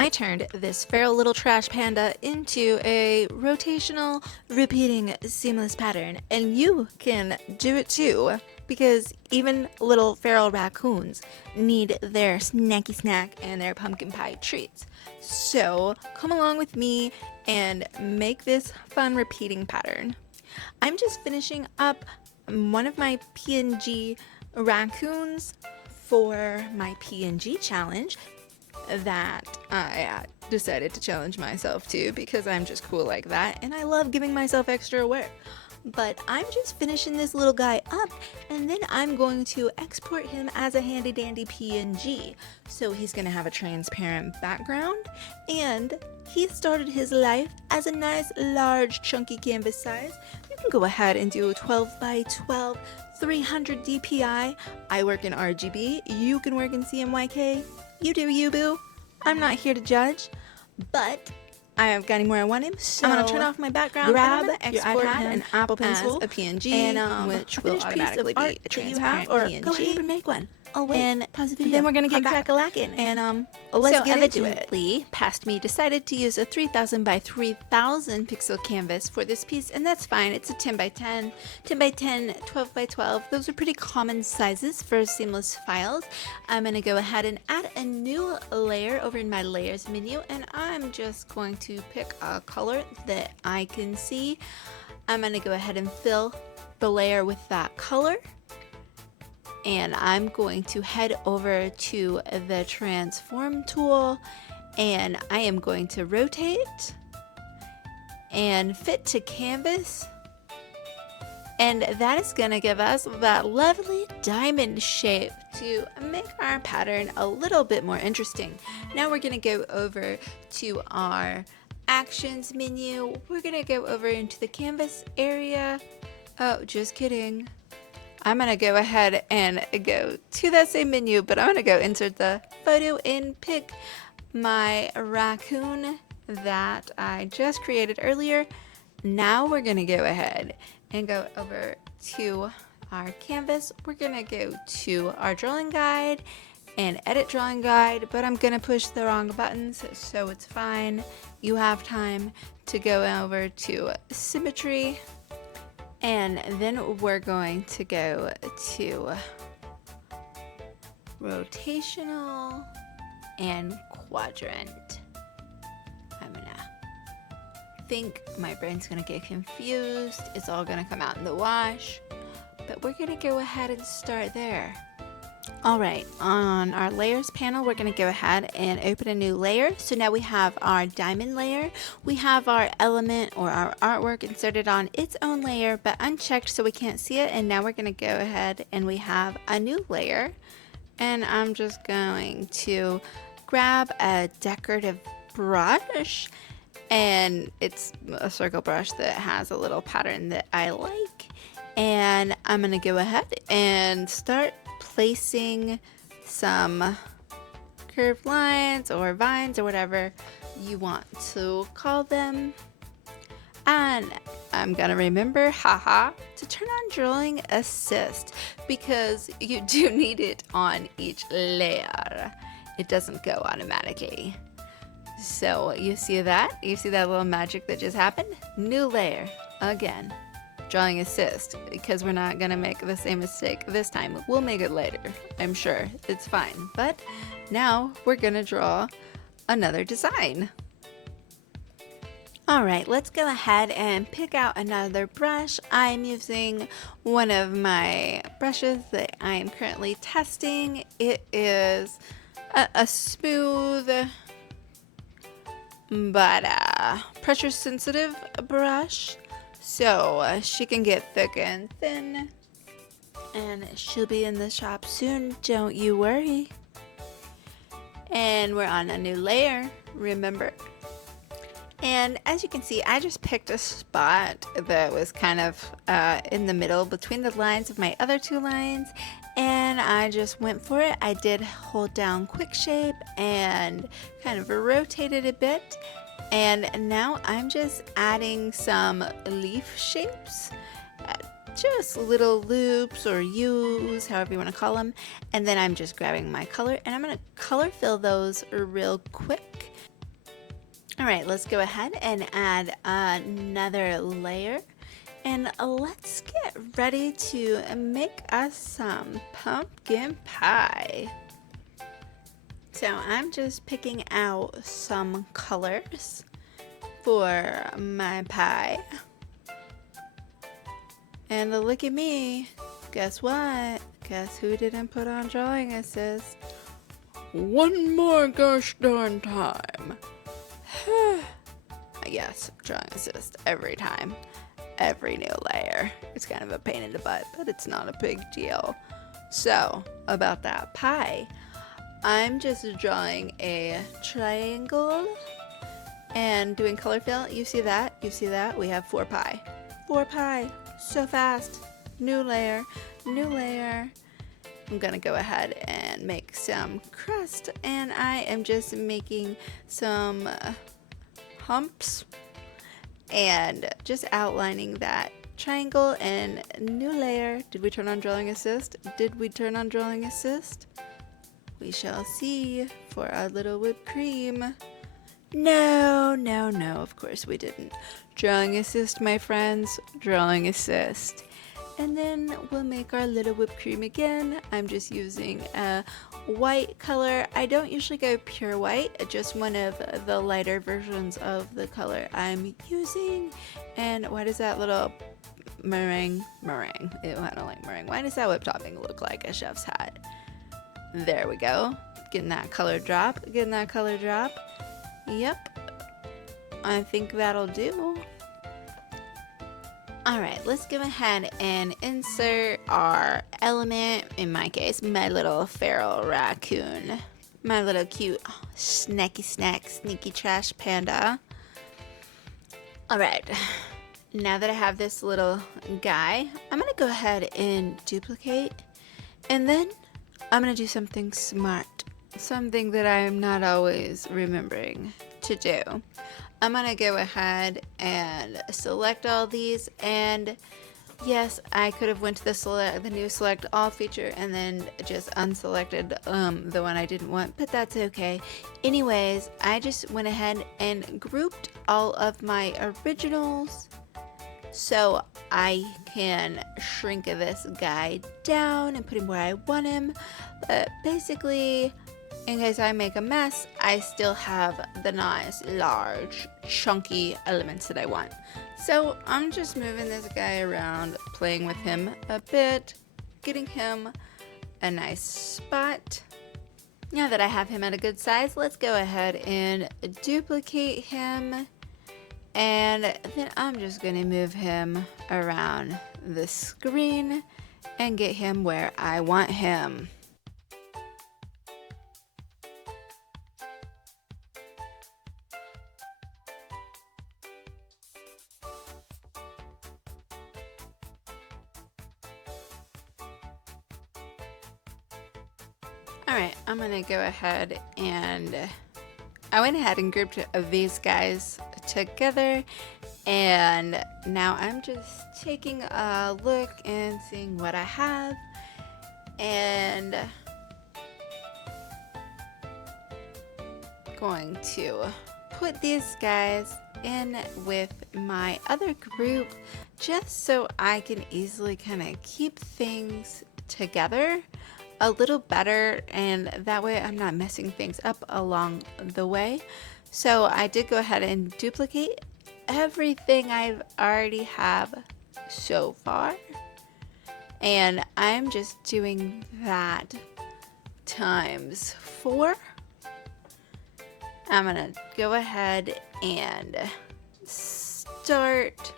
I turned this feral little trash panda into a rotational, repeating, seamless pattern, and you can do it too, because even little feral raccoons need their snacky snack and their pumpkin pie treats. So come along with me and make this fun repeating pattern. I'm just finishing up one of my PNG raccoons for my PNG challenge that I decided to challenge myself to because I'm just cool like that and I love giving myself extra work. But I'm just finishing this little guy up and then I'm going to export him as a handy dandy PNG. So he's going to have a transparent background and he started his life as a nice large chunky canvas size. You can go ahead and do a 12 by 12 300 DPI. I work in RGB, you can work in CMYK. You do you, boo. I'm not here to judge, but I have got any more I want him, so I'm gonna turn off my background, grab your iPad and Apple Pencil, as a PNG, and which will automatically be a transparent PNG. Go ahead and make one. Oh wait, and pause the video. Then we're gonna get crack-a-lackin', and let's get into it. Past me decided to use a 3000 by 3000 pixel canvas for this piece, and that's fine. It's a 10 by 10, 10 by 10, 12 by 12. Those are pretty common sizes for seamless files. I'm gonna go ahead and add a new layer over in my layers menu, and I'm just going to pick a color that I can see. I'm gonna go ahead and fill the layer with that color. And I'm going to head over to the transform tool and I am going to rotate and fit to canvas, and that is going to give us that lovely diamond shape to make our pattern a little bit more interesting. Now we're going to go over to our actions menu. We're going to go over into the canvas area. Oh, just kidding. I'm going to go ahead and go to that same menu, but I'm going to go insert the photo and pick my raccoon that I just created earlier. Now we're going to go ahead and go over to our canvas. We're going to go to our drawing guide and edit drawing guide, but I'm going to push the wrong buttons, so it's fine. You have time to go over to symmetry. And then we're going to go to rotational and quadrant. I'm gonna think my brain's gonna get confused. It's all gonna come out in the wash, but we're gonna go ahead and start there. Alright, on our layers panel, we're going to go ahead and open a new layer. So now we have our diamond layer. We have our element or our artwork inserted on its own layer, but unchecked so we can't see it. And now we're going to go ahead and we have a new layer. And I'm just going to grab a decorative brush. And it's a circle brush that has a little pattern that I like. And I'm going to go ahead and start placing some curved lines or vines or whatever you want to call them. And I'm gonna remember, to turn on drawing assist because you do need it on each layer. It doesn't go automatically. So you see that? You see that little magic that just happened? New layer again. Drawing assist, because we're not gonna make the same mistake this time. We'll make it later, I'm sure. It's fine. But now we're gonna draw another design. Alright, let's go ahead and pick out another brush. I'm using one of my brushes that I am currently testing. It is a smooth but pressure sensitive brush. So she can get thick and thin, and she'll be in the shop soon, don't you worry. And we're on a new layer, remember. And as you can see, I just picked a spot that was kind of in the middle between the lines of my other two lines, and I just went for it. I did hold down quick shape and kind of rotated a bit. And now I'm just adding some leaf shapes, just little loops or U's, however you want to call them. And then I'm just grabbing my color and I'm going to color fill those real quick. All right, let's go ahead and add another layer. And let's get ready to make us some pumpkin pie. So I'm just picking out some colors for my pie. And look at me. Guess what? Guess who didn't put on drawing assist? One more gosh darn time. Yes, drawing assist every time. Every new layer. It's kind of a pain in the butt, but it's not a big deal. So, about that pie, I'm just drawing a triangle and doing color fill. You see that? You see that? We have 4 pie. 4 pie. So fast. New layer. New layer. I'm gonna go ahead and make some crust, and I am just making some humps and just outlining that triangle and new layer. Did we turn on drawing assist? Did we turn on drawing assist? We shall see for our little whipped cream. No, no, no, of course we didn't. Drawing assist, my friends, drawing assist. And then we'll make our little whipped cream again. I'm just using a white color. I don't usually go pure white, just one of the lighter versions of the color I'm using. And why does that little meringue? Ew, I don't like meringue. Why does that whipped topping look like a chef's hat? There we go. Getting that color drop, getting that color drop. Yep, I think that'll do. Alright, let's go ahead and insert our element, in my case, my little feral raccoon. My little cute snacky snack sneaky trash panda. Alright, now that I have this little guy, I'm going to go ahead and duplicate. And then I'm going to do something smart. Something that I'm not always remembering to do. I'm gonna go ahead and select all these, and yes, I could have went to the new select all feature and then just unselected the one I didn't want, but that's okay. Anyways, I just went ahead and grouped all of my originals so I can shrink this guy down and put him where I want him. But basically, in case I make a mess, I still have the nice, large, chunky elements that I want. So I'm just moving this guy around, playing with him a bit, getting him a nice spot. Now that I have him at a good size, let's go ahead and duplicate him. And then I'm just going to move him around the screen and get him where I want him. Alright, I'm gonna go ahead and I went ahead and grouped these guys together, and now I'm just taking a look and seeing what I have, and going to put these guys in with my other group just so I can easily kind of keep things together a little better, and that way I'm not messing things up along the way. So I did go ahead and duplicate everything I've already have so far, and I'm just doing that times 4. I'm gonna go ahead and start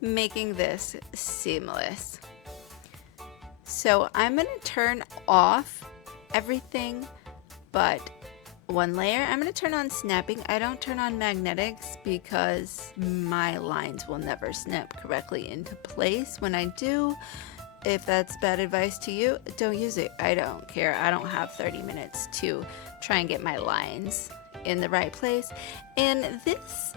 making this seamless. So I'm going to turn off everything but one layer. I'm going to turn on snapping. I don't turn on magnetics because my lines will never snap correctly into place when I do. If that's bad advice to you, don't use it. I don't care. I don't have 30 minutes to try and get my lines in the right place. And this,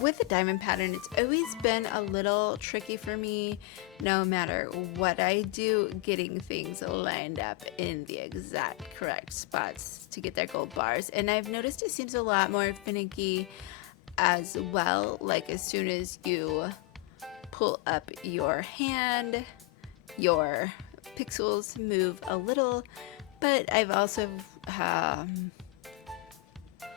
with the diamond pattern, it's always been a little tricky for me, no matter what I do, getting things lined up in the exact correct spots to get their gold bars. And I've noticed it seems a lot more finicky as well. Like as soon as you pull up your hand, your pixels move a little, but I've also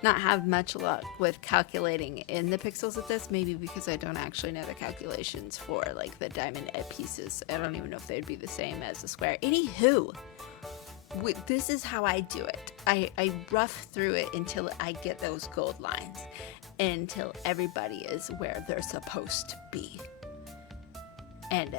not have much luck with calculating in the pixels of this, maybe because I don't actually know the calculations for like the diamond pieces. I don't even know if they'd be the same as the square. Anywho, this is how I do it. I rough through it until I get those gold lines, until everybody is where they're supposed to be. And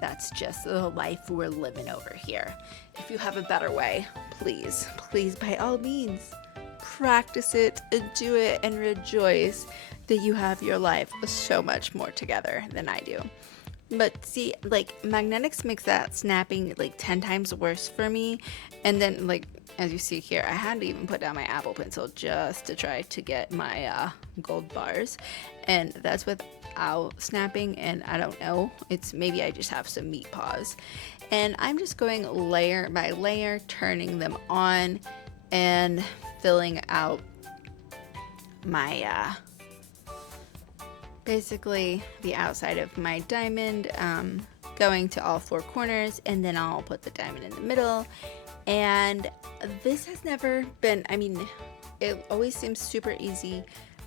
that's just the life we're living over here. If you have a better way, please, please, by all means, practice it and do it and rejoice that you have your life so much more together than I do. But see, like magnetics makes that snapping like 10 times worse for me. And then like, as you see here, I had to even put down my Apple Pencil just to try to get my gold bars. And that's without snapping, and I don't know, it's maybe I just have some meat paws. And I'm just going layer by layer, turning them on and filling out my basically the outside of my diamond, going to all four corners, and then I'll put the diamond in the middle. And this has never been, I mean, it always seems super easy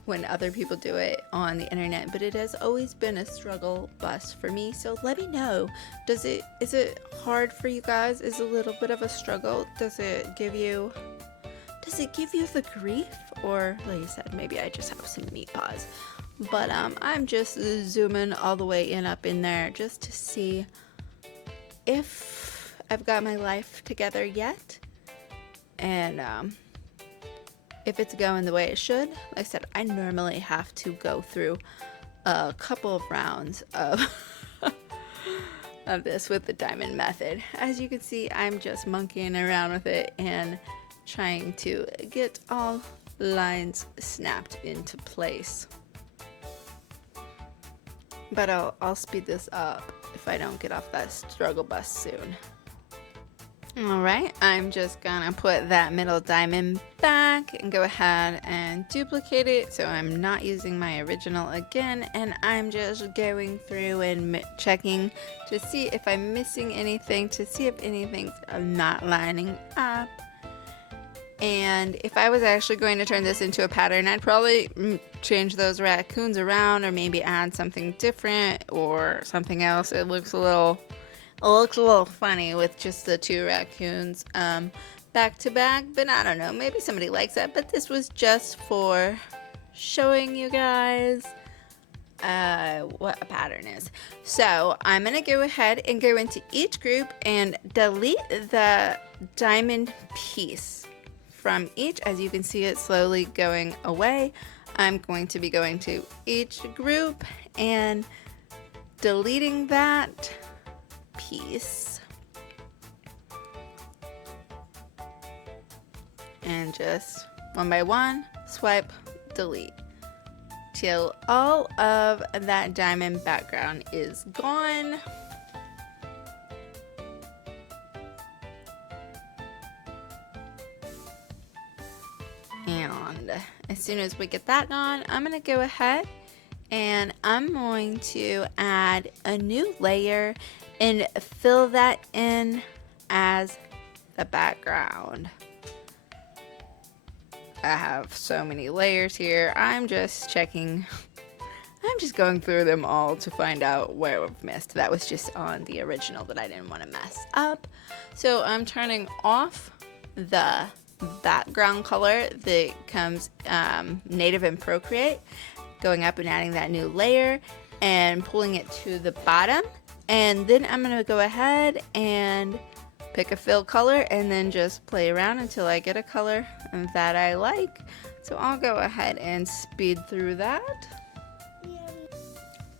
when other people do it on the internet, but it has always been a struggle bus for me. So let me know, is it hard for you guys? Is it a little bit of a struggle? Does it give you the grief? Or like I said, maybe I just have some meat paws. But I'm just zooming all the way up in there just to see if I've got my life together yet, and if it's going the way it should. Like I said, I normally have to go through a couple of rounds of of this with the diamond method. As you can see, I'm just monkeying around with it and trying to get all lines snapped into place. But I'll speed this up if I don't get off that struggle bus soon. Alright, I'm just gonna put that middle diamond back and go ahead and duplicate it so I'm not using my original again, and I'm just going through and checking to see if I'm missing anything, to see if anything's not lining up. And if I was actually going to turn this into a pattern, I'd probably change those raccoons around, or maybe add something different or something else. It looks a little funny with just the two raccoons back to back, but I don't know, maybe somebody likes that. But this was just for showing you guys what a pattern is. So I'm gonna go ahead and go into each group and delete the diamond piece from each. As you can see, it slowly going away. I'm going to be going to each group and deleting that piece, and just one by one swipe delete till all of that diamond background is gone. And as soon as we get that gone, I'm going to go ahead and I'm going to add a new layer and fill that in as the background. I have so many layers here. I'm just checking. I'm just going through them all to find out where I've missed. That was just on the original that I didn't want to mess up. So I'm turning off the background color that comes native in Procreate, going up and adding that new layer and pulling it to the bottom. And then I'm going to go ahead and pick a fill color and then just play around until I get a color that I like. So I'll go ahead and speed through that.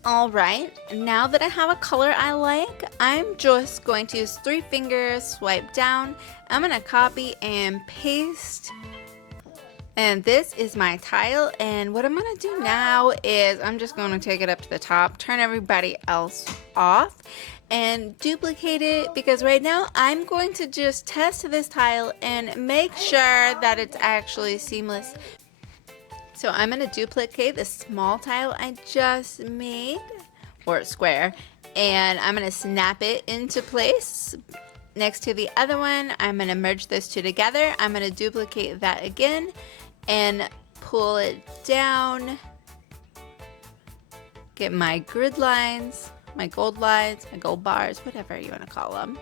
Alright, now that I have a color I like, I'm just going to use 3 fingers, swipe down. I'm going to copy and paste. And this is my tile, and what I'm going to do now is I'm just going to take it up to the top, turn everybody else off, and duplicate it, because right now I'm going to just test this tile and make sure that it's actually seamless. So I'm going to duplicate the small tile I just made, or square, and I'm going to snap it into place next to the other one. I'm going to merge those two together. I'm going to duplicate that again and pull it down. Get my grid lines, my gold lines, my gold bars, whatever you want to call them.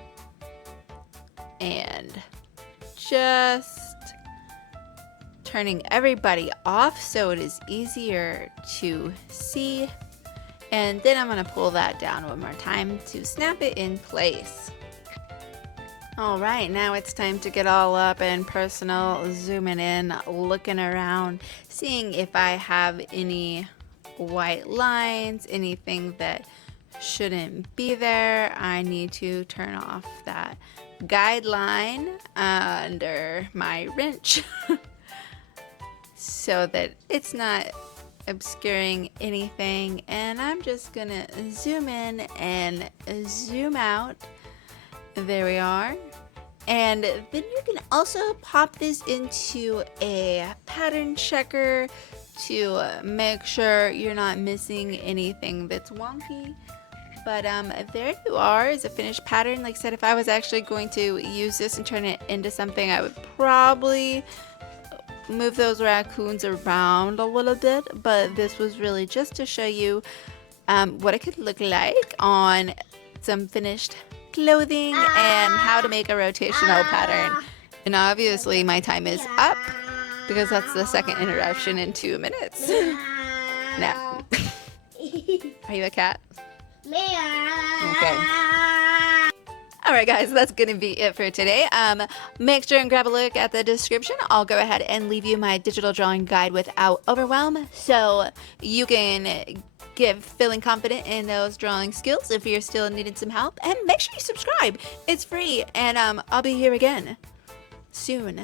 And just turning everybody off so it is easier to see. And then I'm going to pull that down one more time to snap it in place. Alright, now it's time to get all up and personal, zooming in, looking around, seeing if I have any white lines, anything that shouldn't be there. I need to turn off that guideline under my wrench so that it's not obscuring anything. And I'm just gonna zoom in and zoom out. There we are. And then you can also pop this into a pattern checker to make sure you're not missing anything that's wonky. But there you are, is a finished pattern. Like I said, if I was actually going to use this and turn it into something, I would probably move those raccoons around a little bit. But this was really just to show you what it could look like on some finished clothing and how to make a rotational pattern. And obviously my time is up because that's the second interruption in 2 minutes. Now, are you a cat? Okay. Alright guys, that's gonna be it for today. Make sure and grab a look at the description. I'll go ahead and leave you my digital drawing guide without overwhelm so you can get feeling confident in those drawing skills if you're still needing some help. And make sure you subscribe. It's free, and I'll be here again soon.